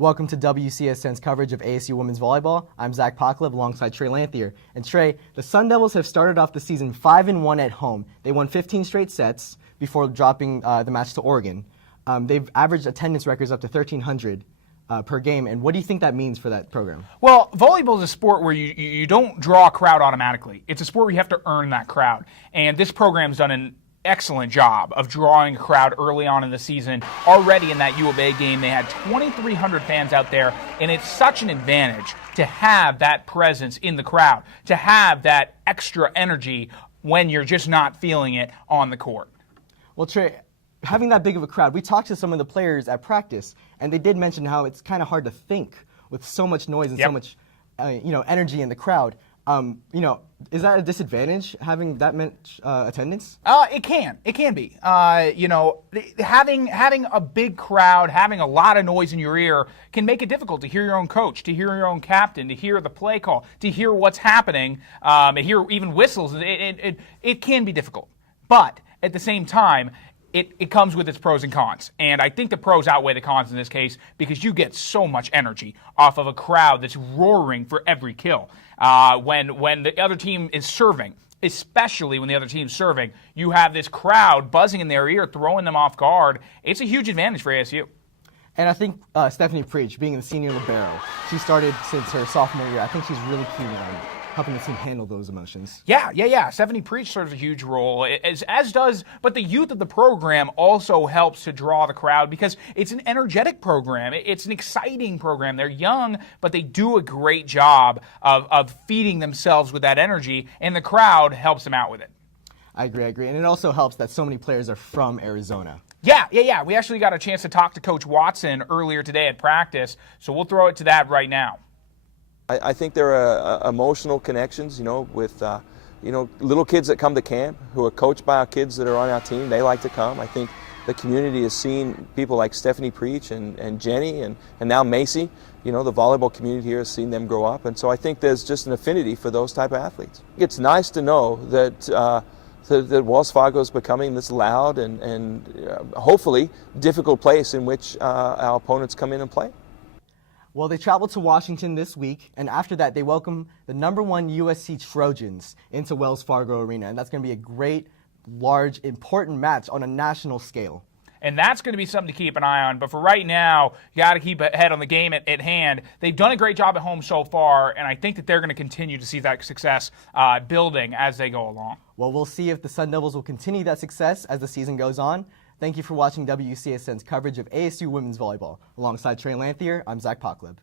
Welcome to WCSN's coverage of ASU Women's Volleyball. I'm Zach Pacleb alongside Trey Lanthier. And Trey, the Sun Devils have started off the season 5-1 at home. They won 15 straight sets before dropping the match to Oregon. They've averaged attendance records up to 1,300 per game. And what do you think that means for that program? Well, volleyball is a sport where you don't draw a crowd automatically. It's a sport where you have to earn that crowd. And this program's done an excellent job of drawing a crowd early on in the season. Already in that U of A game, they had 2,300 fans out there, and it's such an advantage to have that presence in the crowd, to have that extra energy when you're just not feeling it on the court. Well, Trey, having that big of a crowd, we talked to some of the players at practice, and they did mention how it's kind of hard to think with so much noise and so much energy in the crowd. Is that a disadvantage, having that much attendance? It can be. Having a big crowd, having a lot of noise in your ear can make it difficult to hear your own coach, to hear your own captain, to hear the play call, to hear what's happening, to hear even whistles. It can be difficult. But at the same time, it comes with its pros and cons. And I think the pros outweigh the cons in this case because you get so much energy off of a crowd that's roaring for every kill. When the other team is serving, especially when the other team's serving, you have this crowd buzzing in their ear, throwing them off guard. It's a huge advantage for ASU. And I think Stephanie Preach, being the senior libero, she started since her sophomore year. I think she's really keen on helping the team handle those emotions. Yeah. Stephanie Preach serves a huge role, as does, but the youth of the program also helps to draw the crowd because it's an energetic program. It's an exciting program. They're young, but they do a great job of feeding themselves with that energy, and the crowd helps them out with it. I agree. And it also helps that so many players are from Arizona. Yeah. We actually got a chance to talk to Coach Watson earlier today at practice, so we'll throw it to that right now. I think there are emotional connections, with little kids that come to camp who are coached by our kids that are on our team. They like to come. I think the community has seen people like Stephanie Preach and Jenny and now Macy. The volleyball community here has seen them grow up. And so I think there's just an affinity for those type of athletes. It's nice to know that that Wells Fargo is becoming this loud and hopefully difficult place in which our opponents come in and play. Well, they travel to Washington this week, and after that, they welcome the #1 USC Trojans into Wells Fargo Arena, and that's going to be a great, large, important match on a national scale. And that's going to be something to keep an eye on. But for right now, you got to keep a head on the game at hand. They've done a great job at home so far, and I think that they're going to continue to see that success building as they go along. Well, we'll see if the Sun Devils will continue that success as the season goes on. Thank you for watching WCSN's coverage of ASU Women's Volleyball. Alongside Trey Lanthier, I'm Zach Pacleb.